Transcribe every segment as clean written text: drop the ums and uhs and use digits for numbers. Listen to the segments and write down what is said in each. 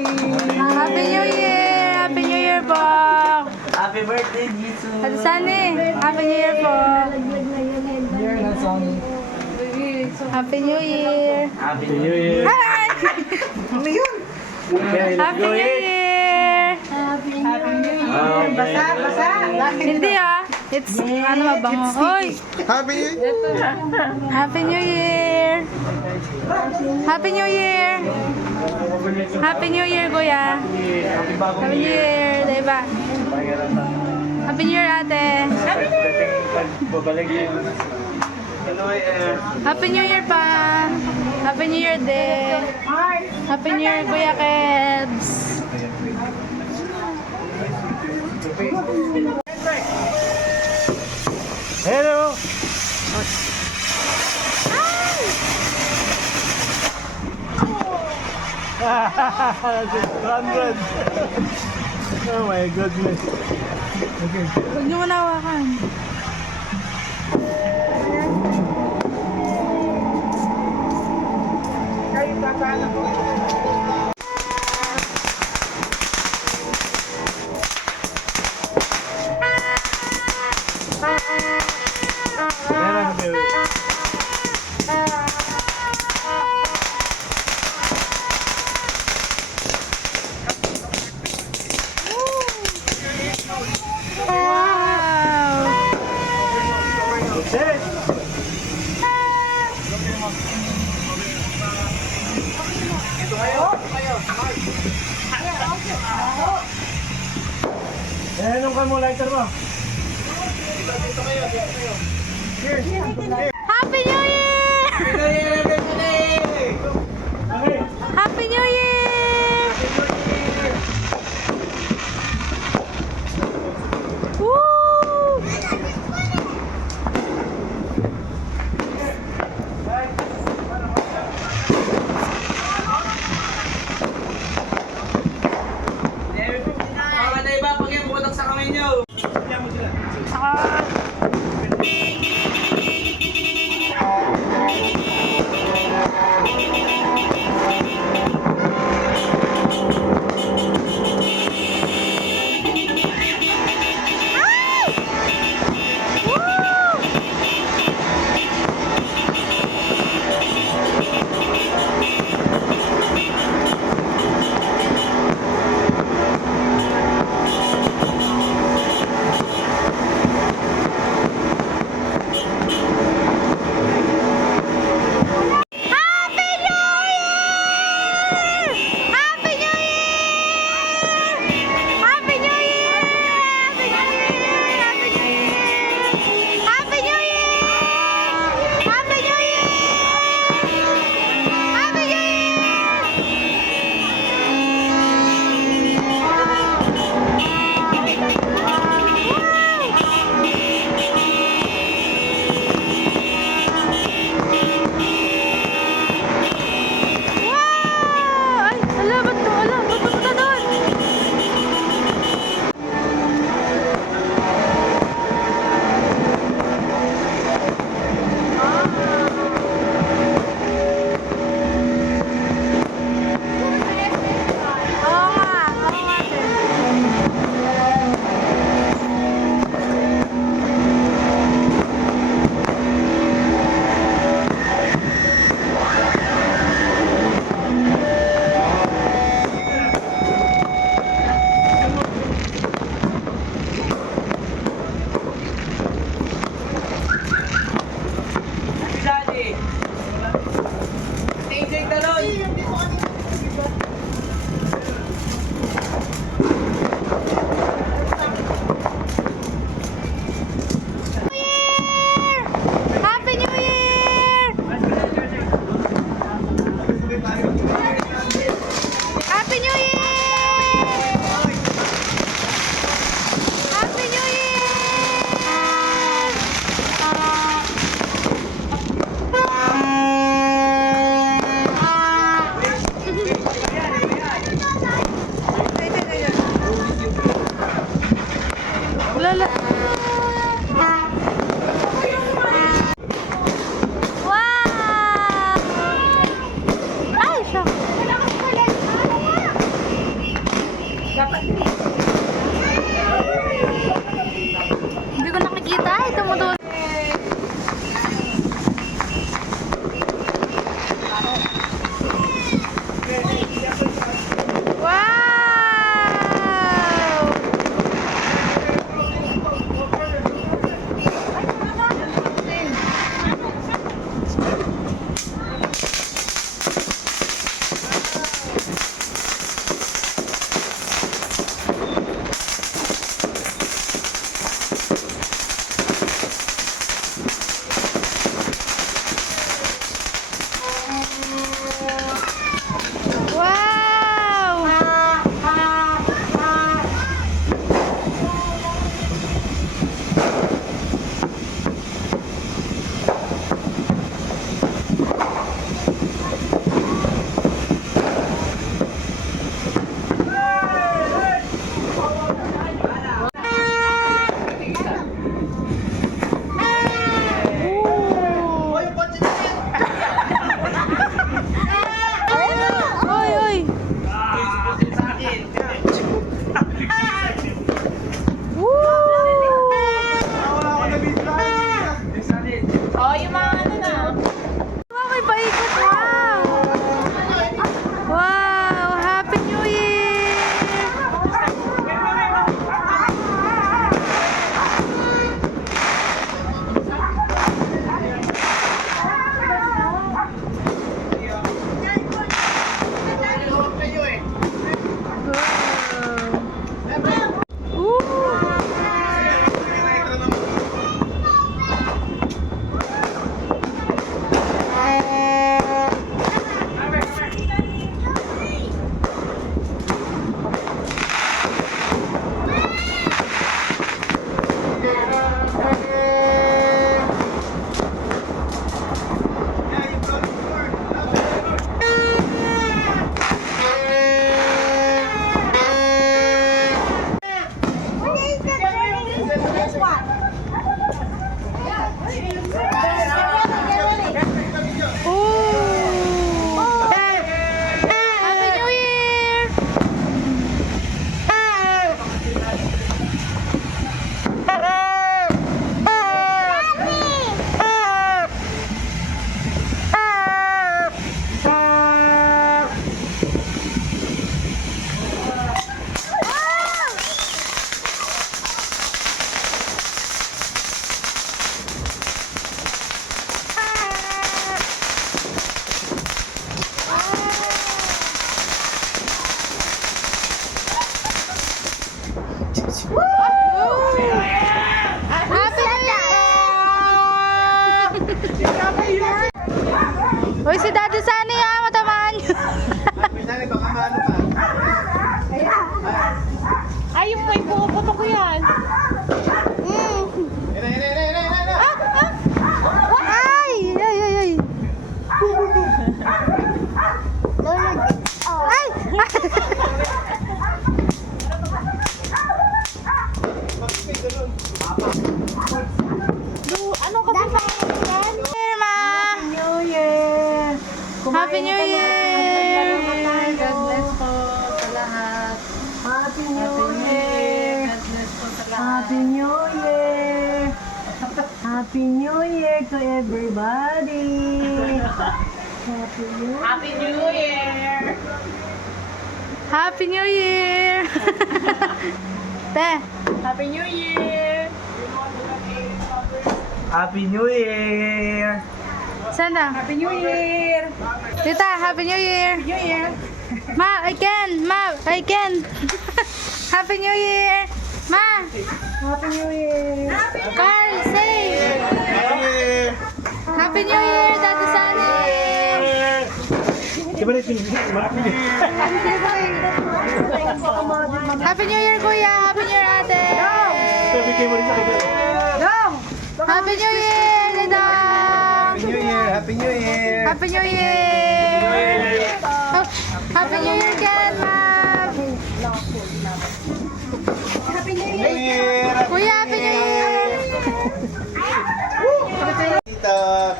Happy New Year! Happy New Year po! Happy birthday, Jisoo! Ate Sunny, Happy New Year po! Year na song. Happy New Year! Happy New Year! Hi! Ano yun? Happy New Year! Happy New Year. Basa, basa. Hindi ah. It's ano mabango. Hoy! Happy New Year! Happy New Year! Happy New Year! Happy New Year, kuya! Happy New Year! Diba? Happy New Year, ate! Happy New Year pa! Happy New Year din! Happy New Year, Kuya Kebs! Hello! $100! Oh my goodness! Okay. Huwag niyo manawakan. Kayo papala po. Meron na baby. Wow! Yes! Inom ka mo, lighter mo. Happy New Year! Okay. Happy New Year! Woo! Mga na iba, pag yung budak sa kamay nyo! Saka Ano ka? Ay, yung may pumuputo ko yan. Ay! Ay, ay, ay. Ay! Ano ka ba? Ma! New Year! Happy New Year! God bless po sa lahat. Happy New Year! God bless po sa lahat. Happy New Year! Happy New Year to everybody! Happy New Year! Happy New Year! Happy New Year! Te! Happy New Year! Happy New Year! Sana? Happy New Year! Tita, Happy New Year! New Year! Ma, I can! Ma, I can! Happy New Year! Ma! Happy New Year! Carl, say! Happy New Year, Daddy Sunny! Di ba rin Happy New Year, Kuya! Happy New Year, Ate! Sabi kayo mo rin sa kita. Happy New Year, Dada! Happy New Year! Happy New Year! Happy New Year! Oh, Happy New Year, Ken, Ma'am! New Year! Kuya, Happy New Year! Tita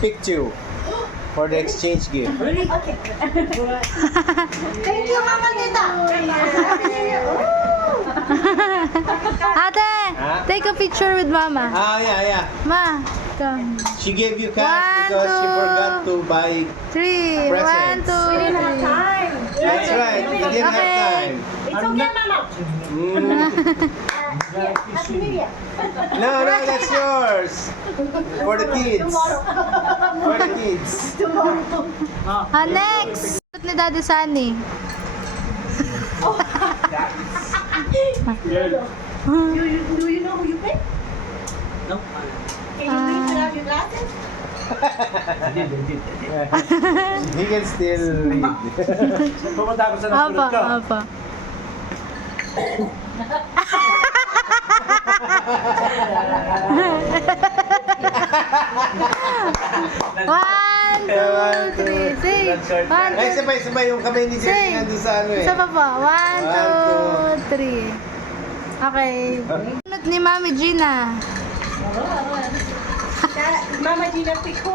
picked you for the exchange gift. Thank you, Mama Tita! Ate, Huh? take a picture with Mama. Ah, yeah. Ma, come. She gave you cash One, because she two. forgot to buy. 3, 1, 2, Presents. 3. That's right. You didn't have Okay. time. It's okay, Mama! Happy New Year! No, that's yours. For the kids. For the kids. Next! Ni Daddy Sunny. Do you know who you picked? No. Can you read without your glasses? He can still read. Pumunta ako sa Apa, nasunod ko. apa. One, two, three, say. One, Ay, two, sabay yung kamay ni Say. Jessie nandun sa ano eh. isa pa po. 1, 2, 3. Okay. Sunod ni Mami Gina. Mama Gina picked who?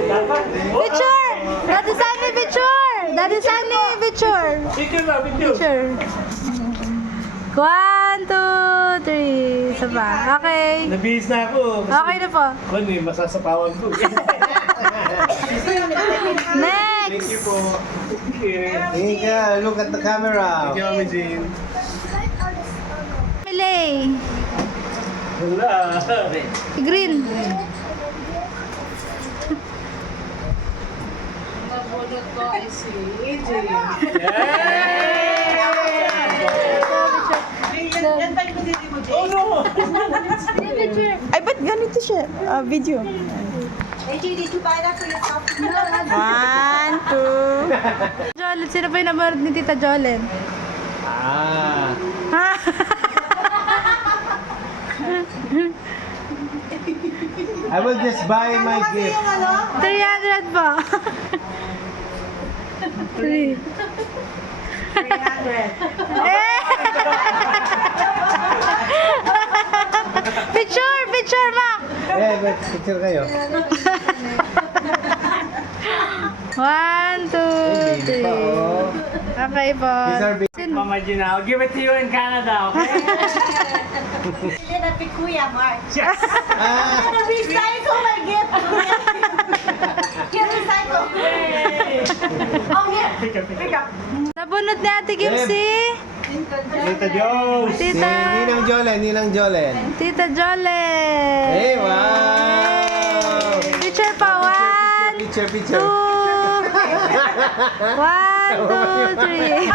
Picture! Daddy Sunny, picture! Daddy Sunny, picture! Picture na, picture. Picture. 1, 2, 3. Isa pa. Okay. Nabihis na ako. Okay na po. Ano eh, masasapawan ko. Next! Thank you po. Yeah. Ika, look at the camera. Thank you, Mami Jean. Milay. Wala. Green. Yan ba yung hindi mo, Jay? Picture. Ay, ba't ganito siya? Video. Hey, Jay, did you buy that for yourself? 1, 2. Jolen. Sino ba yung number ni Tita Jolen? Ah. I will just buy my gift. 300 po. 3. 300. Picture! Picture, ma! Picture kayo. 1, 2, Baby pa, 3. oh. Okay po. These are big. Mama Gina, I'll give it to you in Canada, okay? Yan ang pick Kuya Mark. Ah, Yan ang recycle my gift. Yan recycle. Oh, here. Pick up. Nabunot ni Ate Gimsi. Tita Jones. si Tita. Ninang Jolen, Ninang Jolen. Tita Jolen. Hey, wow! Picture pa. 1, Picture. 2. 1, 2, 3.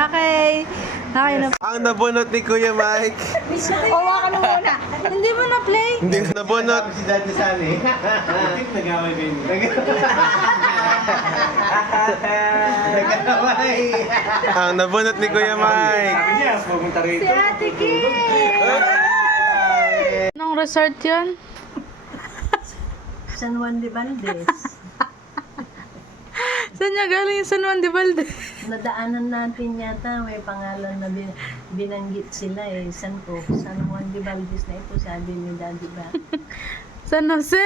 Okay. Okay na. Ang nabunot ni Kuya Mike. Hawakan mo muna. Hindi mo na-play? Hindi nabunot. Si Daddy Sally. Nag-away ba yun? Nagkaway. Ang nabunot ni Kuya Mike. Sabi niya, pumunta rito. Si Ate Kim! Anong resort yun? San Juan de Valdez. Saan niya galing yung San Juan de Valdez? Nadaanan natin yata, may pangalan na binanggit sila eh. San Juan de Valdez na ito, sabi ni Daddy ba? San Jose!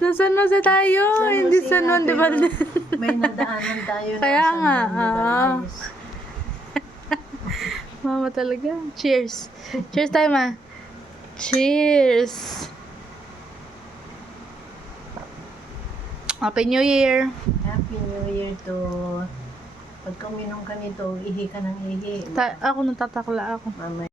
Sa San Jose tayo, hindi Jose San Juan de nga, Valdez. pero May nadaanan tayo ng Kaya San nga, Juan de Valdez. Mama talaga. Cheers. Cheers tayo, ma. Cheers. Happy New Year. Happy New Year to... Pag uminom ka nito, ihi ka ng ihi. Ako natatakla ako. Mamaya.